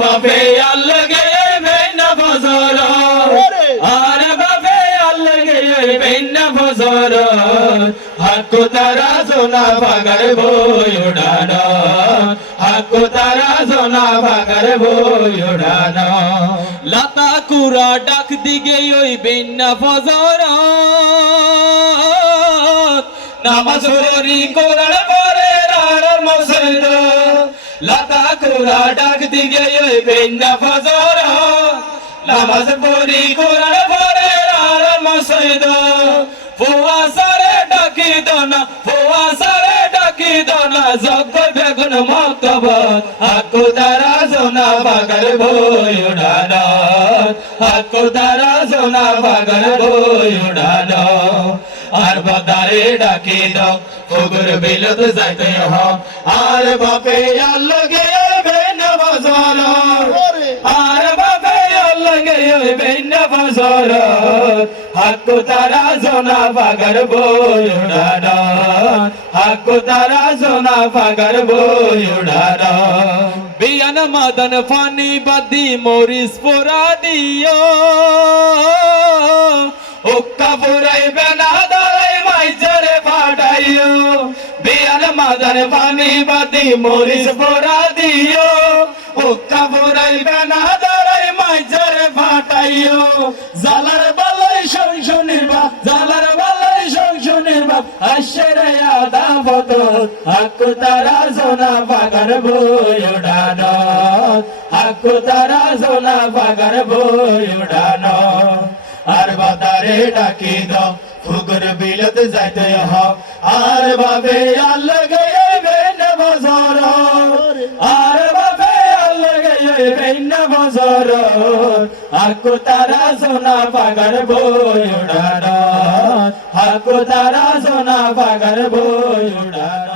বাপে আল্লাগে বেনা ফজর। আর বাপে আল্লাগে বেনা ফজর। হাকু তারা সোনা বাগার বই উড়ানো হাকু তারা সোনা বই উড়ানো লতা কুরা ডাক দিগে ওই বেনা ফজর। নামাজ পড়ি কোরআন পড়ে আর মসজিদ। লতা কুরা ডাক দিগে ওই বেনা ফজর নামাজ পড়ি কোরআন পড়ে আর মসজিদ ফুয়া সারে ডাকি দনা ফুয়া সারে ডাকি দনা জগ বেগুন মক্তব হাকু দারা সোনা বাগার বই উড়ানো হাকু দারা সোনা বাগার বই উড়ানো আর বদারে ডাকি দাও ফুগুর বিলত যাইতে হ আর বাপে আল্লাগে বেন বজর আর বাপে আল্লাগে বেন বজর হাকু তারা জোনা বাগার বই উড়ানো হাকু তারা জোনা বাগার বই উড়ানো বিয়ান মদন ফানি বাদি মরিস পোরা দিও উক্কা পুরাই মাদার পানি বাদি মরিস পোরা দিও, উক্কা পুরাই বেনা দাঁড়াই মাইজারে ফাটাইও জালার বালাই সংশনের বাপ, জালার বালাই সংশনের বাপ আশেরে আদা বত হাকু তারা সোনা বাগার বই উড়ানো। হাকু তারা সোনা বাগার বই উড়ানো। আর বাতারে ডাকি দাও, ফুকর বিলত যাইতে হ। আর বাবে আল্লাহ বেন বজর আকু তারা সোনা পাগার বই উড়ার আকু তারা সোনা পাগার বই উড়ানো।